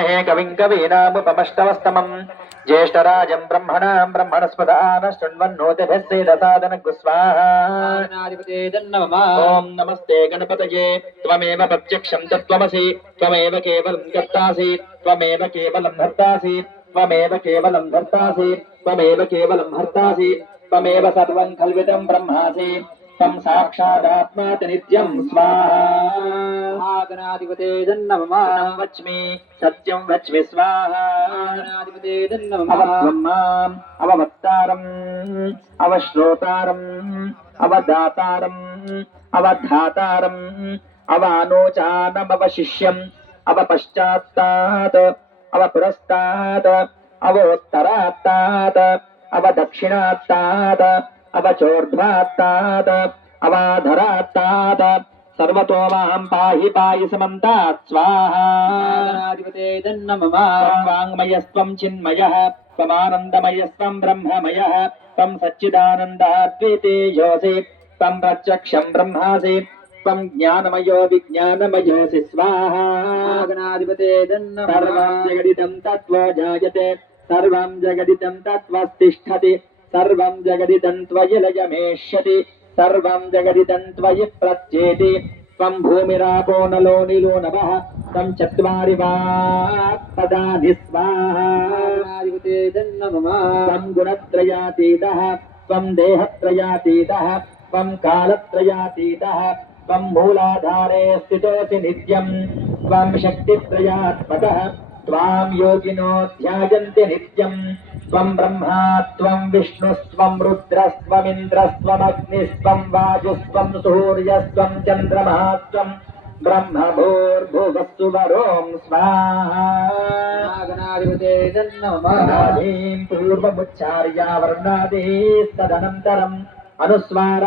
हे कविं कवीनामुपमष्टमस्तमम् ज्येष्ठराजं ब्रह्मणां ब्रह्मणस्पदान शृण्वन्नोतिभिस्सेदसादनगुस्वाहा ॐ नमस्ते गणपतये त्वमेव प्रत्यक्षं तत्त्वमसि त्वमेव केवलं कर्तासि त्वमेव केवलं हर्तासि त्वमेव केवलं धर्तासि त्वमेव केवलं हर्तासि त्वमेव सर्वं कल्वितं ब्रह्मासि तं साक्षादात्माति नित्यं स्वाहा गणाधिपते नमः वच्मि सत्यं वच्मि स्वाहा गणाधिपते नमः अवब्रह्माम् अववक्तारम् अवश्रोतारम् अवदातारम् अवधातारम् अवानोचानमवशिष्यम् अवपश्चात्तात् अवपुरस्तात् अवोत्तरात्तात् अवदक्षिणात्तात् अवचोर्ध्वात्तात् अवाधरात्तात् सर्वतो मां पाहि पाहि समन्तात् स्वाहा नमः वाङ्मयस्त्वं चिन्मयः त्वमानन्दमयस्त्वं ब्रह्ममयः त्वं सच्चिदानन्दाद्वितीयोऽसि त्वं प्रत्यक्षं ब्रह्मासि त्वं ज्ञानमयो विज्ञानमयोऽसि स्वाहा गणाधिपते सर्वं जगदिदं तत्त्वो जायते सर्वं जगदिदं तत्त्वस्तिष्ठति सर्वं जगदिदं त्वयि लयमेष्यति सर्वं जगदिदं त्वयि प्रत्येति त्वं भूमिरापो नलो निलो नभः त्वं चत्वारि वाक्पदानि स्वाहा त्वं गुणत्रयातीतः त्वं देहत्रयातीतः त्वं कालत्रयातीतः त्वं मूलाधारे स्थितोऽसि नित्यं त्वं शक्तित्रयात्मकः त्वां योगिनो ध्यायन्ति नित्यं त्वं ब्रह्मा त्वं विष्णुस्त्वं रुद्रस्त्वमिन्द्रस्त्वमग्निस्त्वं वायुस्त्वं सूर्यस्त्वं चन्द्रमास्त्वं ब्रह्मभूर्भुवस्सुवरों स्वाहा गणाधिपते नमः पूर्वमुच्चार्या वर्णादेस्तदनन्तरम् अनुस्वार